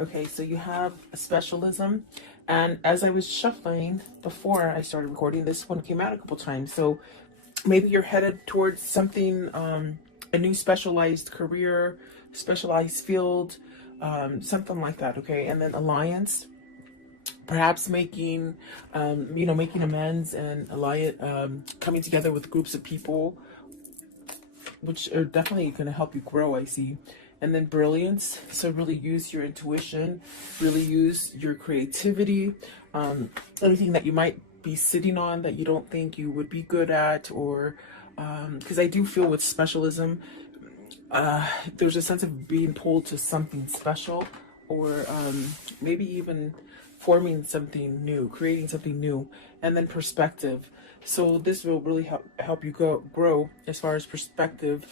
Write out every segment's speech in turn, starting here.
Okay, so you have a specialism, and as I was shuffling before I started recording, this one came out a couple times. So maybe you're headed towards something, a new specialized career, specialized field, something like that. Okay, and then alliance, perhaps making, making amends and alliance, coming together with groups of people, which are definitely going to help you grow, I see. And then brilliance, so really use your intuition, really use your creativity, anything that you might be sitting on that you don't think you would be good at, or because I do feel with specialism, there's a sense of being pulled to something special, or maybe even forming something new, creating something new. And then perspective, so this will really help you grow as far as perspective,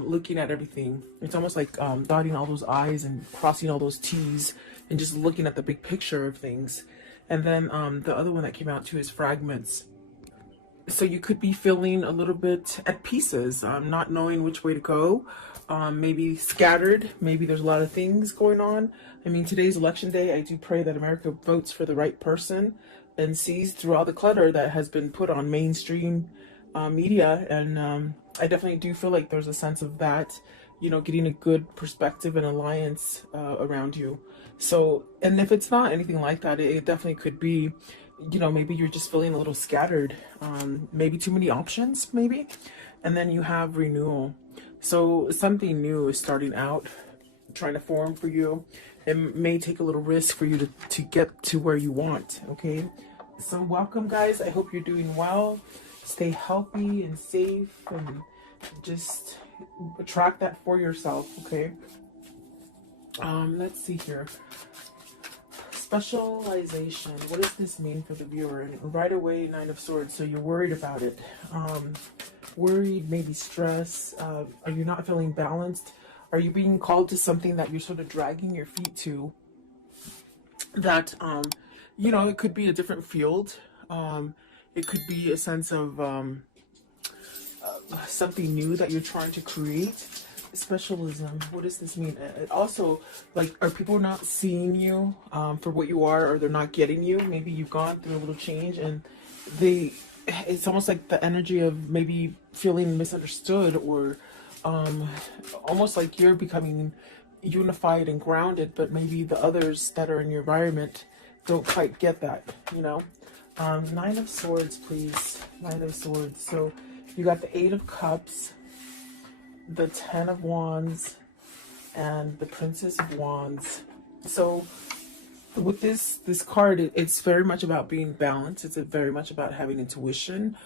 looking at everything. It's almost like dotting all those I's and crossing all those T's, and just looking at the big picture of things. And then the other one that came out too is fragments. So you could be feeling a little bit at pieces, not knowing which way to go, maybe scattered, maybe there's a lot of things going on. I mean, today's election day. I do pray that America votes for the right person and sees through all the clutter that has been put on mainstream media. And I definitely do feel like there's a sense of that, getting a good perspective and alliance around you. So, and if it's not anything like that, it definitely could be, maybe you're just feeling a little scattered, maybe too many options, maybe. And then you have renewal. So something new is starting out, trying to form for you. It may take a little risk for you to get to where you want, okay? So welcome, guys. I hope you're doing well. Stay healthy and safe, and just attract that for yourself, okay? Let's see here. Specialization. What does this mean for the viewer? And right away, Nine of Swords. So you're worried about it. Worried, maybe stress. Are you not feeling balanced? Are you being called to something that you're sort of dragging your feet to? That, it could be a different field. It could be a sense of something new that you're trying to create. Specialism. What does this mean? It also, like, are people not seeing you for what you are, or they're not getting you? Maybe you've gone through a little change, and it's almost like the energy of maybe feeling misunderstood, or almost like you're becoming unified and grounded, but maybe the others that are in your environment don't quite get that, Nine of Swords, please. Nine of Swords. So you got the Eight of Cups, the Ten of Wands, and the Princess of Wands. So with this card, it's very much about being balanced. It's very much about having intuition.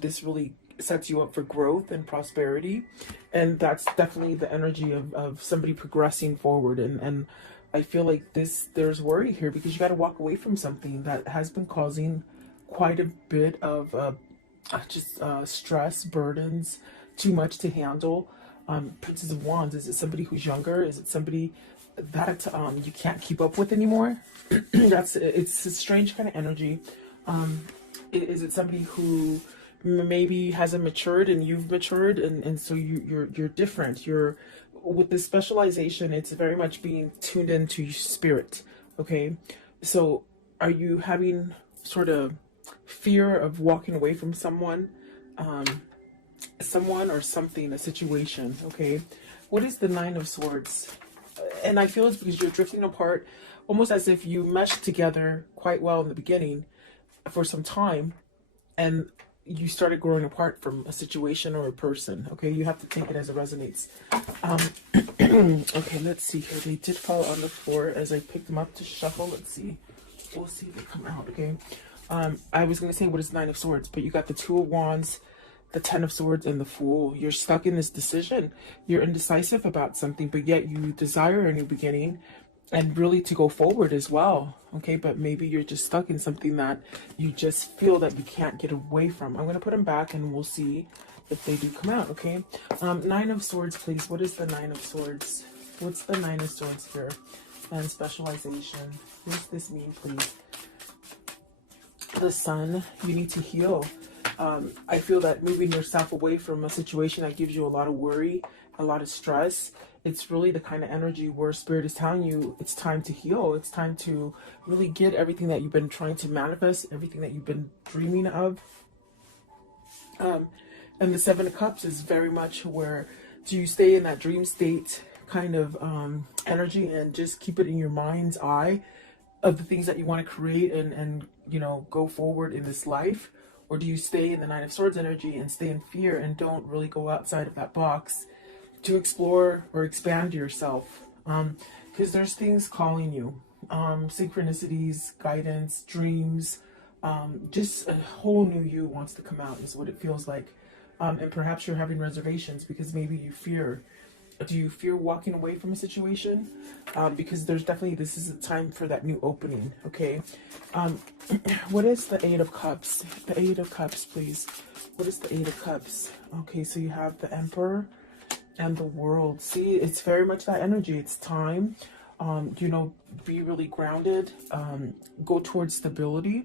This really sets you up for growth and prosperity, and that's definitely the energy of somebody progressing forward. And I feel like there's worry here, because you got to walk away from something that has been causing quite a bit of stress, burdens, too much to handle. Princess of Wands, is it somebody who's younger? Is it somebody that you can't keep up with anymore? It's a strange kind of energy. Is it somebody who maybe hasn't matured and you've matured, and so you're different? You're with this specialization, it's very much being tuned into your spirit. Okay, so are you having sort of fear of walking away from someone or something, a situation? Okay, what is the Nine of Swords? And I feel it's because you're drifting apart, almost as if you meshed together quite well in the beginning for some time, and you started growing apart from a situation or a person. Okay, you have to take it as it resonates. Okay, let's see here. They did fall on the floor as I picked them up to shuffle. Let's see. We'll see if they come out. Okay. I was going to say, what is Nine of Swords? But you got the Two of Wands, the Ten of Swords, and the Fool. You're stuck in this decision. You're indecisive about something, but yet you desire a new beginning and really to go forward as well. Okay, but maybe you're just stuck in something that you just feel that you can't get away from. I'm going to put them back and we'll see if they do come out. Okay. Nine of Swords, please. What is the Nine of Swords? What's the Nine of Swords here? And specialization. What does this mean, please? The Sun. You need to heal. I feel that moving yourself away from a situation that gives you a lot of worry, a lot of stress, It's really the kind of energy where spirit is telling you it's time to heal. It's time to really get everything that you've been trying to manifest, everything that you've been dreaming of. Um, and the Seven of Cups is very much where do you stay in that dream state kind of energy and just keep it in your mind's eye of the things that you want to create and you know, go forward in this life? Or do you stay in the Nine of Swords energy and stay in fear and don't really go outside of that box to explore or expand yourself? Because there's things calling you, synchronicities, guidance, dreams, just a whole new you wants to come out is what it feels like. And perhaps you're having reservations because maybe you fear. Do you fear walking away from a situation? Because there's definitely, this is a time for that new opening, okay? What is the Eight of Cups? The Eight of Cups, please. What is the Eight of Cups? Okay, so you have the Emperor and the World. See, it's very much that energy. It's time. You know, be really grounded. Go towards stability.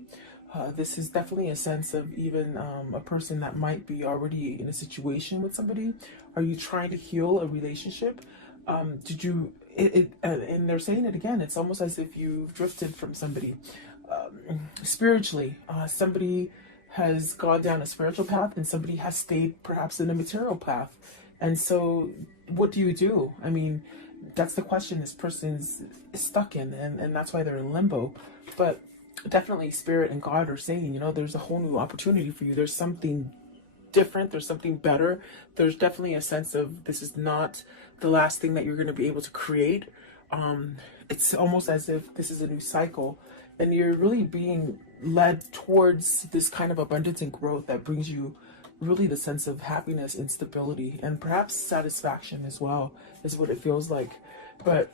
This is definitely a sense of even a person that might be already in a situation with somebody. Are you trying to heal a relationship? Did you, and they're saying it again, it's almost as if you've drifted from somebody. Spiritually, somebody has gone down a spiritual path and somebody has stayed perhaps in a material path. And so what do? I mean, that's the question this person's stuck in, and that's why they're in limbo. But definitely Spirit and God are saying, you know, there's a whole new opportunity for you. There's something different. There's something better. There's definitely a sense of this is not the last thing that you're going to be able to create. It's almost as if this is a new cycle and you're really being led towards this kind of abundance and growth that brings you really the sense of happiness and stability and perhaps satisfaction as well is what it feels like. But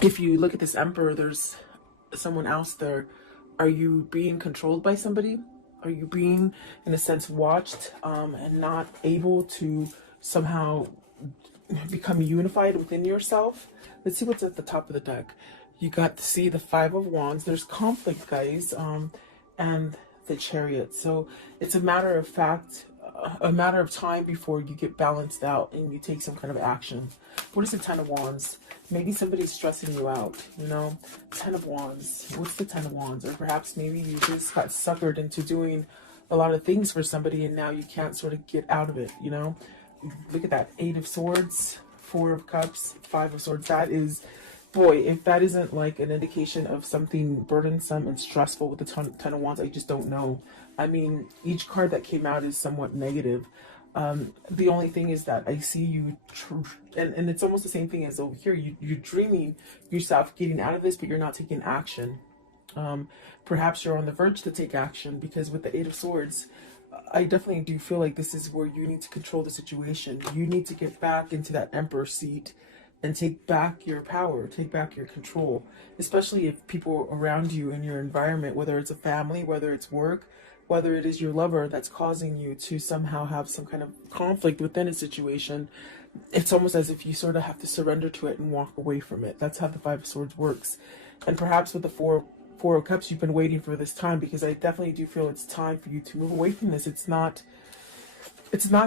if you look at this Emperor, there's someone else there. Are you being controlled by somebody? Are you being, in a sense, watched and not able to somehow become unified within yourself? Let's see what's at the top of the deck. You got to see the Five of Wands. There's conflict, guys, and the Chariot. So it's a matter of fact, a matter of time before you get balanced out and you take some kind of action. What is the Ten of Wands? Maybe somebody's stressing you out, you know? Ten of Wands. What's the Ten of Wands? Or perhaps maybe you just got suckered into doing a lot of things for somebody and now you can't sort of get out of it, you know? Look at that. Eight of Swords, Four of Cups, Five of Swords. That is, boy, if that isn't like an indication of something burdensome and stressful with the Ten of Wands, I just don't know. I mean, each card that came out is somewhat negative. The only thing is that I see you, and it's almost the same thing as over here. You're dreaming yourself getting out of this, but you're not taking action. Perhaps you're on the verge to take action because with the Eight of Swords, I definitely do feel like this is where you need to control the situation. You need to get back into that Emperor seat and take back your power, take back your control, especially if people around you in your environment, whether it's a family, whether it's work, whether it is your lover that's causing you to somehow have some kind of conflict within a situation. It's almost as if you sort of have to surrender to it and walk away from it. That's how the Five of Swords works. And perhaps with the Four of Cups, you've been waiting for this time, because I definitely do feel it's time for you to move away from this. It's not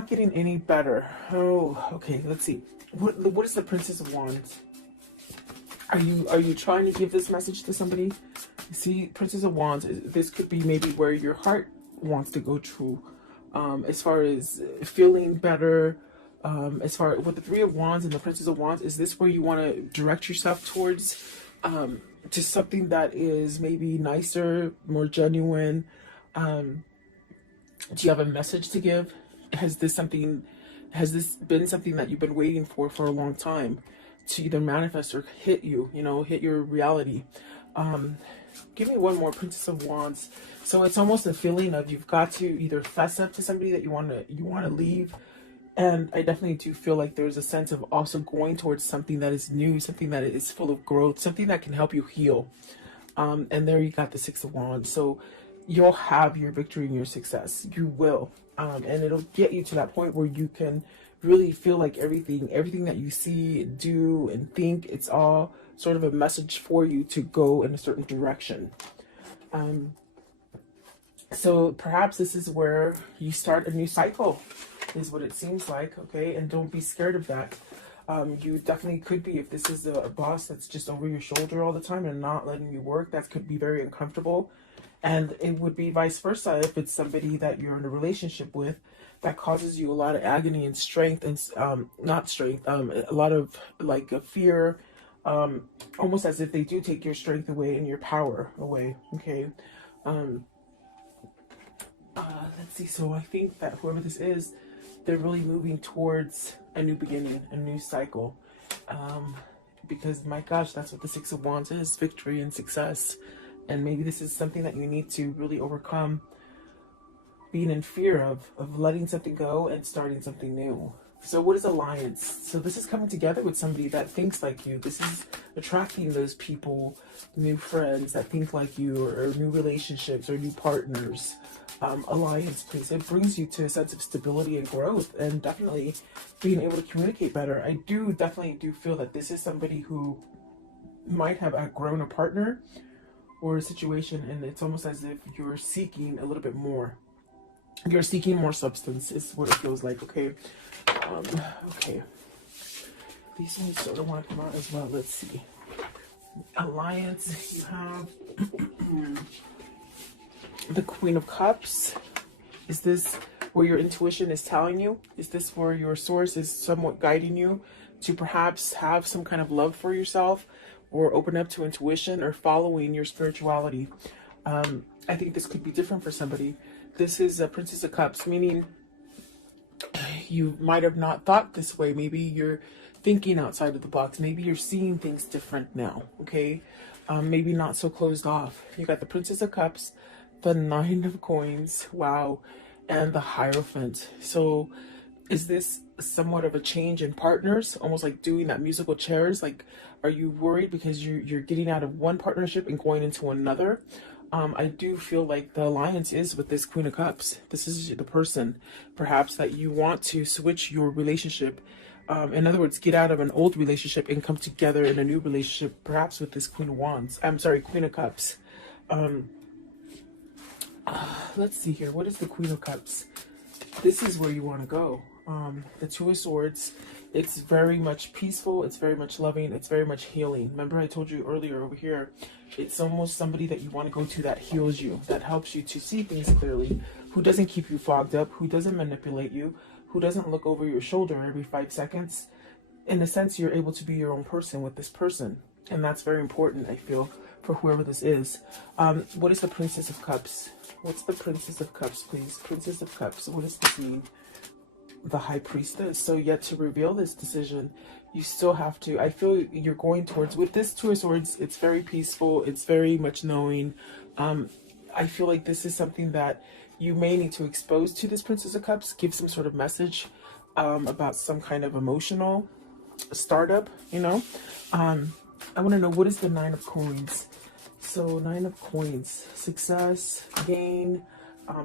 getting any better. Oh, okay, let's see. What is the Princess of Wands? Are you trying to give this message to somebody? See, Princess of Wands, this could be maybe where your heart wants to go to, as far as feeling better, as far with the Three of Wands and the Princess of Wands. Is this where you want to direct yourself towards, to something that is maybe nicer, more genuine? Do you have a message to give? Has this been something that you've been waiting for a long time to either manifest or hit you, hit your reality? Give me one more, Princess of Wands. So it's almost a feeling of you've got to either fess up to somebody that you want to leave. And I definitely do feel like there's a sense of also going towards something that is new, something that is full of growth, something that can help you heal. And there you got the Six of Wands. So you'll have your victory and your success. You will. And it'll get you to that point where you can really feel like everything that you see, do, and think, it's all sort of a message for you to go in a certain direction. So perhaps this is where you start a new cycle, is what it seems like, okay? And don't be scared of that. You definitely could be, if this is a boss that's just over your shoulder all the time and not letting you work, that could be very uncomfortable. And it would be vice versa if it's somebody that you're in a relationship with that causes you a lot of agony and strength and not strength, a lot of like a fear, almost as if they do take your strength away and your power away. Okay. Um, let's see. So I think that whoever this is, they're really moving towards a new beginning, a new cycle. Um, because my gosh, that's what the Six of Wands is: victory and success. And maybe this is something that you need to really overcome, being in fear of letting something go and starting something new. So what is alliance? So this is coming together with somebody that thinks like you. This is attracting those people, new friends that think like you, or new relationships or new partners. Alliance, please. It brings you to a sense of stability and growth, and definitely being able to communicate better. I do definitely do feel that this is somebody who might have outgrown a partner or a situation, and it's almost as if you're seeking a little bit more. You're seeking more substance is what it feels like. Okay. Okay. These ones sort of want to come out as well. Let's see. Alliance, you have the Queen of Cups. Is this where your intuition is telling you? Is this where your source is somewhat guiding you to perhaps have some kind of love for yourself, or open up to intuition, or following your spirituality? I think this could be different for somebody. This is a Princess of Cups, meaning you might have not thought this way. Maybe you're thinking outside of the box. Maybe you're seeing things different now, okay? Maybe not so closed off. You got the Princess of Cups, the Nine of Coins, wow, and the Hierophant. So is this somewhat of a change in partners, almost like doing that musical chairs? Like, are you worried because you're getting out of one partnership and going into another? I do feel like the alliance is with this Queen of Cups. This is the person, perhaps, that you want to switch your relationship. In other words, get out of an old relationship and come together in a new relationship, perhaps with this Queen of Wands. I'm sorry, Queen of Cups. Let's see here. What is the Queen of Cups? This is where you want to go. The Two of Swords. It's very much peaceful. It's very much loving. It's very much healing. Remember I told you earlier over here, it's almost somebody that you want to go to that heals you, that helps you to see things clearly, who doesn't keep you fogged up, who doesn't manipulate you, who doesn't look over your shoulder every 5 seconds. In a sense, you're able to be your own person with this person. And that's very important, I feel, for whoever this is. What is the Princess of Cups? What's the Princess of Cups, please? Princess of Cups. What does this mean? The High Priestess. So yet to reveal this decision, you still have to, I feel you're going towards, with this Two of Swords, it's very peaceful. It's very much knowing. I feel like this is something that you may need to expose to this Princess of Cups, give some sort of message about some kind of emotional startup, you know. I want to know, what is the Nine of Coins? So Nine of Coins, success, gain,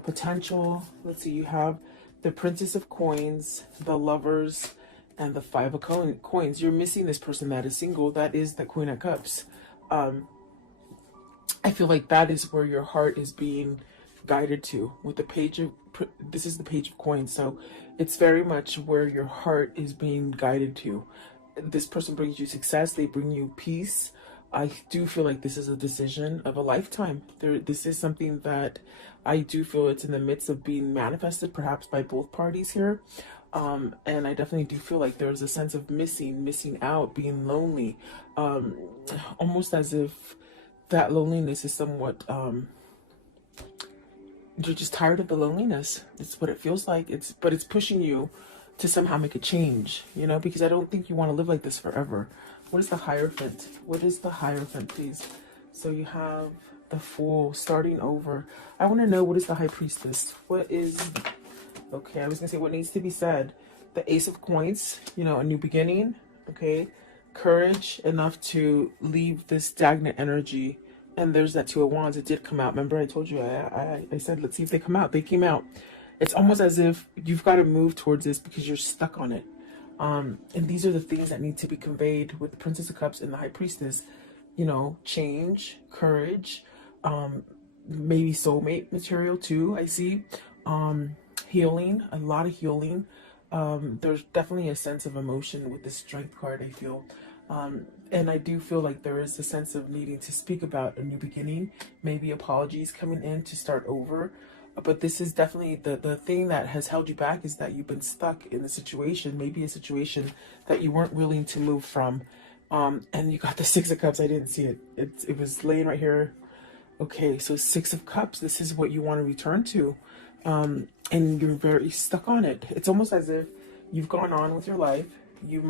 potential. Let's see, you have the Princess of Coins, the Lovers, and the Five of Coins. You're missing this person that is single. That is the Queen of Cups. I feel like that is where your heart is being guided to with the Page of, this is the Page of Coins. So it's very much where your heart is being guided to. This person brings you success. They bring you peace. I do feel like this is a decision of a lifetime. This is something that I do feel it's in the midst of being manifested, perhaps by both parties here. And I definitely do feel like there's a sense of missing out, being lonely, almost as if that loneliness is somewhat, you're just tired of the loneliness. It's what it feels like. But it's pushing you to somehow make a change, you know, because I don't think you want to live like this forever. What is the Hierophant? What is the Hierophant, please? So you have the Fool, starting over. I want to know, what is the High Priestess? What is, okay, I was going to say what needs to be said. The Ace of Coins, you know, a new beginning, okay? Courage enough to leave this stagnant energy. And there's that Two of Wands. It did come out. Remember I told you, I said, let's see if they come out. They came out. It's almost as if you've got to move towards this because you're stuck on it. And these are the things that need to be conveyed with the Princess of Cups and the High Priestess. You know, change, courage, maybe soulmate material too, I see. Healing, a lot of healing. There's definitely a sense of emotion with the strength card, I feel. And I do feel like there is a sense of needing to speak about a new beginning, maybe apologies coming in to start over. But this is definitely the thing that has held you back, is that you've been stuck in a situation, maybe a situation that you weren't willing to move from. And you got the Six of Cups. I didn't see it. It was laying right here. Okay, so Six of Cups, this is what you want to return to. And you're very stuck on it. It's almost as if you've gone on with your life. You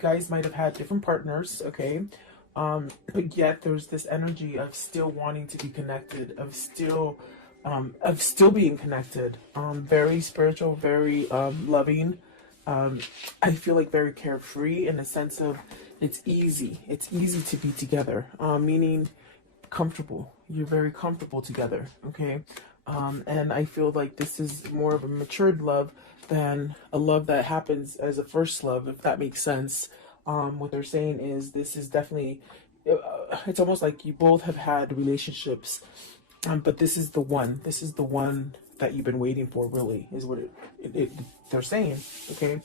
guys might have had different partners, okay? But yet there's this energy of still wanting to be connected, of still being connected. Very spiritual, very loving. I feel like very carefree, in a sense of it's easy. It's easy to be together, meaning comfortable. You're very comfortable together, okay? And I feel like this is more of a matured love than a love that happens as a first love, if that makes sense. What they're saying is this is definitely, it's almost like you both have had relationships, but this is the one. This is the one that you've been waiting for, really, is what they're saying, okay?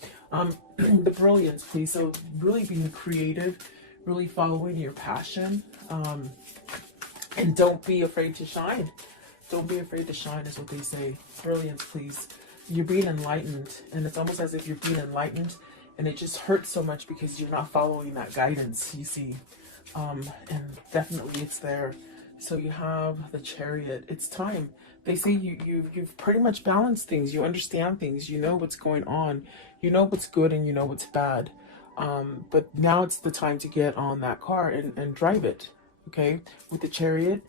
The brilliance, please. So really being creative, really following your passion, and don't be afraid to shine. Don't be afraid to shine is what they say. Brilliance, please. You're being enlightened, and it's almost as if you're being enlightened, and it just hurts so much because you're not following that guidance, you see. And definitely it's there. So you have the Chariot. It's time. They say you've pretty much balanced things. You understand things. You know what's going on. You know what's good and you know what's bad. But now it's the time to get on that car and drive it. Okay, with the Chariot.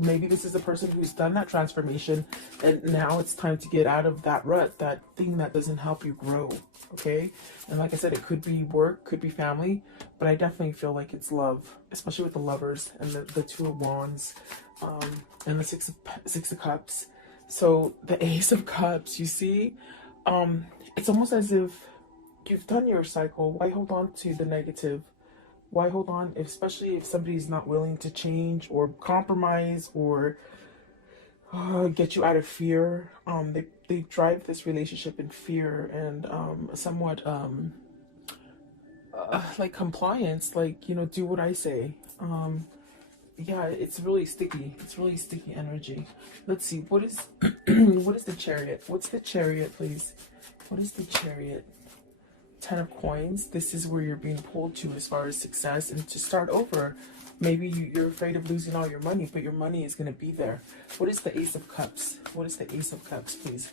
Maybe this is a person who's done that transformation, and now it's time to get out of that rut, that thing that doesn't help you grow. Okay, and like I said, it could be work, could be family, but I definitely feel like it's love, especially with the Lovers and the Two of Wands, and the Six of Cups. So the Ace of Cups, you see, it's almost as if you've done your cycle. Why hold on to the negative? Why hold on, especially if somebody's not willing to change or compromise or get you out of fear? They drive this relationship in fear and somewhat like compliance, like, do what I say. Yeah, it's really sticky. It's really sticky energy. Let's see, what is what is the Chariot? What's the Chariot, please? What is the Chariot? 10 of Coins. This is where you're being pulled to as far as success and to start over. Maybe you're afraid of losing all your money, but your money is going to be there. What is the Ace of Cups? What is the Ace of Cups, please?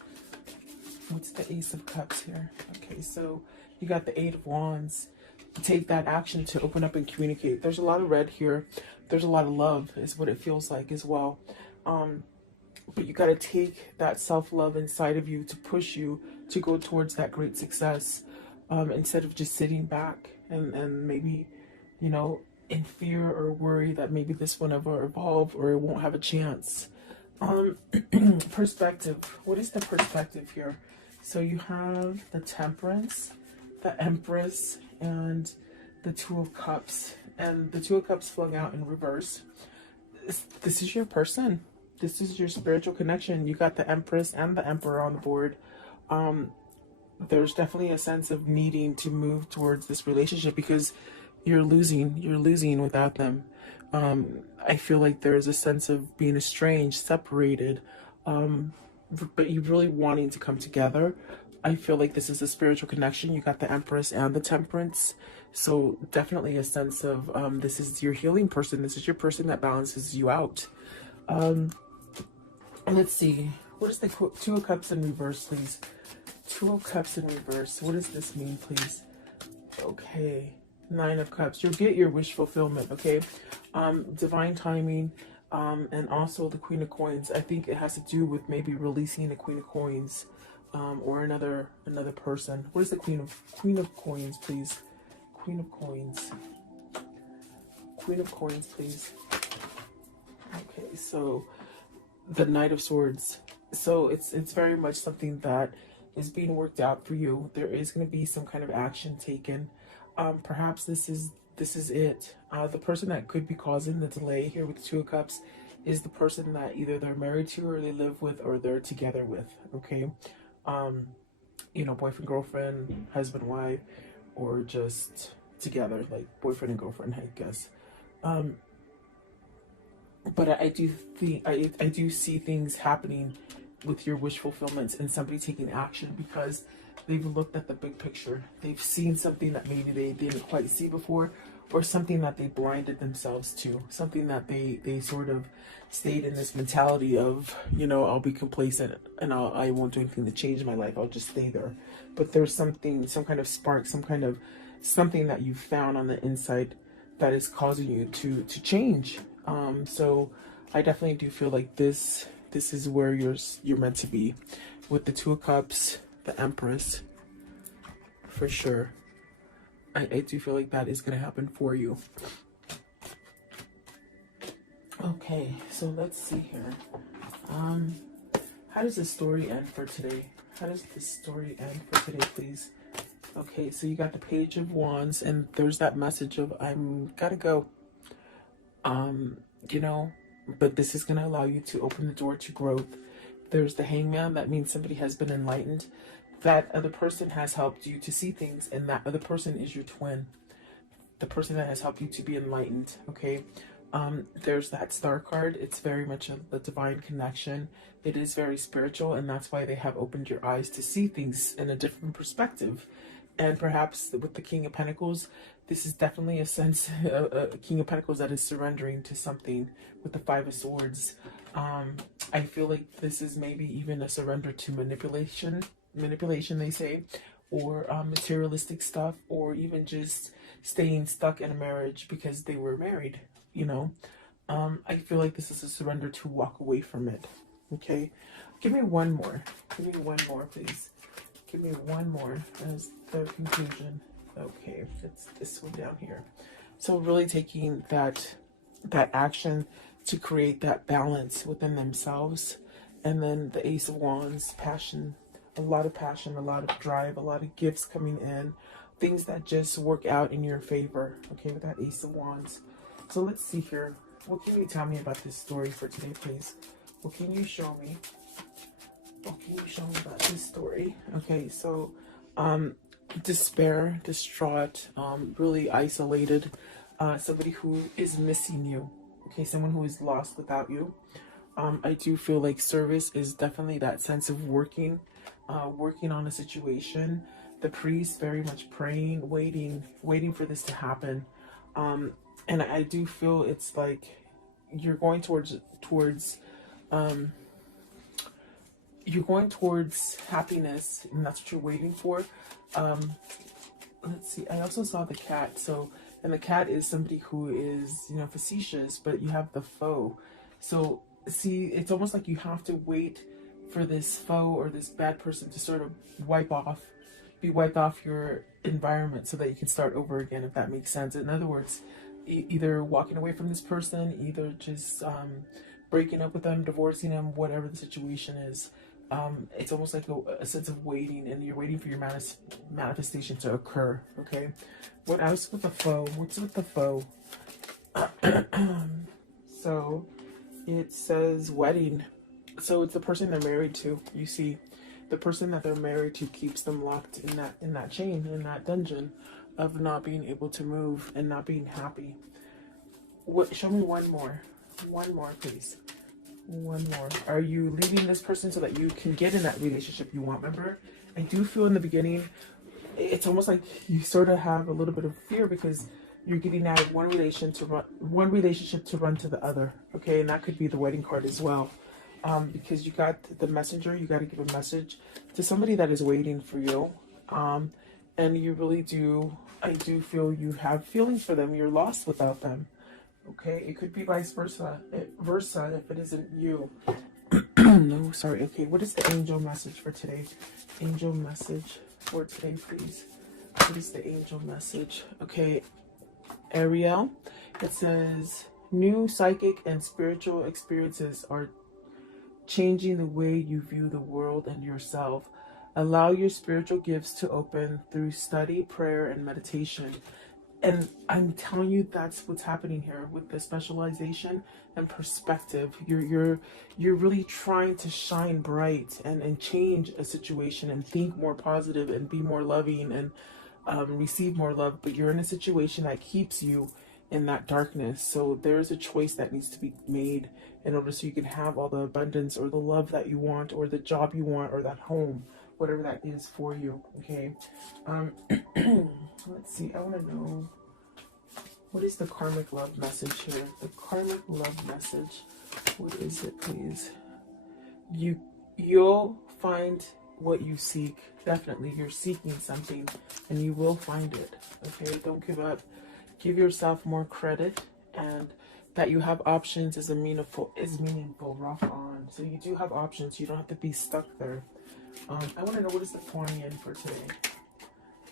What's the Ace of Cups here? Okay, so you got the Eight of Wands. Take that action to open up and communicate. There's a lot of red here. There's a lot of love is what it feels like as well. But you got to take that self-love inside of you to push you to go towards that great success. Instead of just sitting back and maybe, in fear or worry that maybe this will never evolve or it won't have a chance. Perspective. What is the perspective here? So you have the Temperance, the Empress, and the Two of Cups. And the Two of Cups flung out in reverse. This is your person. This is your spiritual connection. You got the Empress and the Emperor on the board. There's definitely a sense of needing to move towards this relationship because you're losing without them. I feel like there's a sense of being estranged, separated, but you really wanting to come together. I feel like this is a spiritual connection. You got the Empress and the Temperance. So definitely a sense of this is your healing person. This is your person that balances you out. Let's see. What is the Two of Cups in reverse, please? Two of Cups in reverse. What does this mean, please? Okay. Nine of Cups. You'll get your wish fulfillment, okay? Divine timing, and also the Queen of Coins. I think it has to do with maybe releasing the Queen of Coins, or another person. What is the Queen of Coins, please? Queen of Coins. Queen of Coins, please. Okay, so the Knight of Swords. So it's very much something that is being worked out for you. There is going to be some kind of action taken. Perhaps this is it. The person that could be causing the delay here with the Two of Cups is the person that either they're married to or they live with or they're together with. Okay. boyfriend, girlfriend, husband, wife, or just together, like boyfriend and girlfriend, I guess. Um, but I do think I do see things happening with your wish fulfillments and somebody taking action because they've looked at the big picture. They've seen something that maybe they didn't quite see before, or something that they blinded themselves to, something that they sort of stayed in this mentality of, I'll be complacent and I won't do anything to change my life. I'll just stay there. But there's something, some kind of spark, some kind of something that you found on the inside that is causing you to change. So I definitely do feel like this is where you're meant to be, with the Two of Cups, the Empress, for sure. I do feel like that is going to happen for you. Okay, so let's see here. How does this story end for today? How does this story end for today, please? Okay, so you got the Page of Wands, and there's that message of I'm gotta go. Um, you know, but this is gonna allow you to open the door to growth. There's the Hangman, that means somebody has been enlightened. That other person has helped you to see things, and that other person is your twin. The person that has helped you to be enlightened, okay? There's that Star card. It's very much a divine connection. It is very spiritual, and that's why they have opened your eyes to see things in a different perspective. And perhaps with the King of Pentacles, this is definitely a sense, a King of Pentacles that is surrendering to something with the Five of Swords. I feel like this is maybe even a surrender to manipulation they say, or materialistic stuff, or even just staying stuck in a marriage because they were married, I feel like this is a surrender to walk away from it. Okay, give me one more. Give me one more, please. Give me one more as the conclusion. Okay, it's this one down here. So really taking that action to create that balance within themselves. And then the Ace of Wands, passion, a lot of drive, a lot of gifts coming in, things that just work out in your favor. Okay, with that Ace of Wands. So let's see here. What can you tell me about this story for today, please? What can you show me? What can you show me about this story? Okay, so despair, distraught, really isolated, somebody who is missing you. Okay, someone who is lost without you. I do feel like service is definitely that sense of working on a situation. The priest very much praying, waiting for this to happen. And I do feel it's like you're going towards you're going towards happiness, and that's what you're waiting for. Let's see. I also saw the cat. And the cat is somebody who is, facetious, but you have the foe. So see, it's almost like you have to wait for this foe or this bad person to sort of be wiped off your environment so that you can start over again, if that makes sense. In other words, either walking away from this person, either just breaking up with them, divorcing them, whatever the situation is. It's almost like a sense of waiting, and you're waiting for your manifestation to occur. Okay, what else with the foe? What's with the foe? So it says wedding. So it's the person they're married to. You see, the person that they're married to keeps them locked in that chain, in that dungeon of not being able to move and not being happy. Show me one more, please. One more. Are you leaving this person so that you can get in that relationship you want? Remember, I do feel in the beginning, it's almost like you sort of have a little bit of fear because you're getting out of one relationship to run to the other. Okay, and that could be the wedding card as well. Because you got the messenger, you got to give a message to somebody that is waiting for you. And you really do, I do feel you have feelings for them. You're lost without them. Okay, it could be vice versa if it isn't you. No, sorry. Okay, what is the angel message for today? Angel message for today, please. What is the angel message? Okay, Ariel, it says, new psychic and spiritual experiences are changing the way you view the world and yourself. Allow your spiritual gifts to open through study, prayer, and meditation. And I'm telling you, that's what's happening here with the specialization and perspective. You're really trying to shine bright and change a situation and think more positive and be more loving and receive more love. But you're in a situation that keeps you in that darkness. So there's a choice that needs to be made in order so you can have all the abundance or the love that you want or the job you want or that home, whatever that is for you. Okay. Let's see. I want to know, what is the karmic love message here? The karmic love message. What is it, please? You'll find what you seek. Definitely, you're seeking something, and you will find it. Okay. Don't give up. Give yourself more credit, and that you have options is meaningful. Rough on. So you do have options. You don't have to be stuck there. I want to know, what is the Kuan-Yin for today?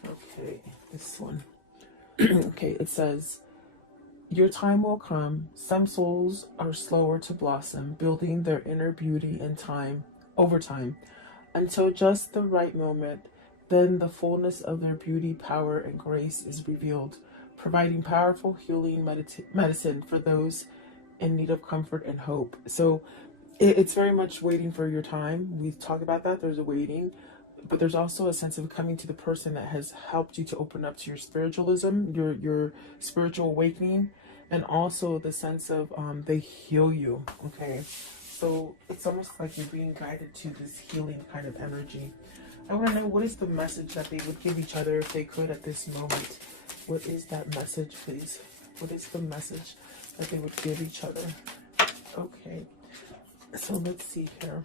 Okay, this one. Okay, it says, your time will come. Some souls are slower to blossom, building their inner beauty in time, over time, until just the right moment. Then the fullness of their beauty, power, and grace is revealed, providing powerful healing medicine for those in need of comfort and hope. So it's very much waiting for your time. We talk about that. There's a waiting, but there's also a sense of coming to the person that has helped you to open up to your spiritualism, your spiritual awakening, and also the sense of they heal you. Okay, so it's almost like you're being guided to this healing kind of energy. I want to know, what is the message that they would give each other if they could at this moment? What is that message, please? What is the message that they would give each other? Okay, so let's see here.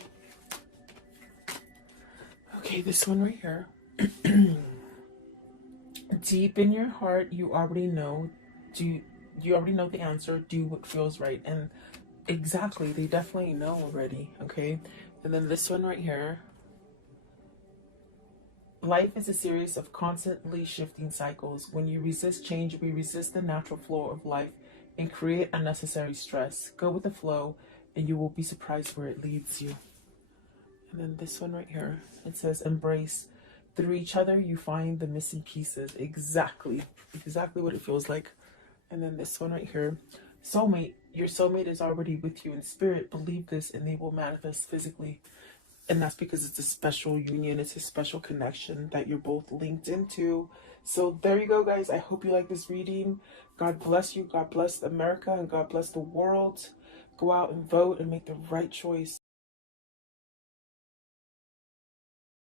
Okay, this one right here. Deep in your heart, you already know. You already know the answer? Do what feels right. And exactly, they definitely know already. Okay, and then this one right here. Life is a series of constantly shifting cycles. When you resist change, we resist the natural flow of life and create unnecessary stress. Go with the flow, and you will be surprised where it leads you. And then this one right here, it says, embrace. Through each other, you find the missing pieces. Exactly what it feels like. And then this one right here, soulmate. Your soulmate is already with you in spirit. Believe this, and they will manifest physically. And that's because it's a special union. It's a special connection that you're both linked into. So there you go, guys. I hope you like this reading. God bless you. God bless America, and God bless the world. Go out and vote and make the right choice.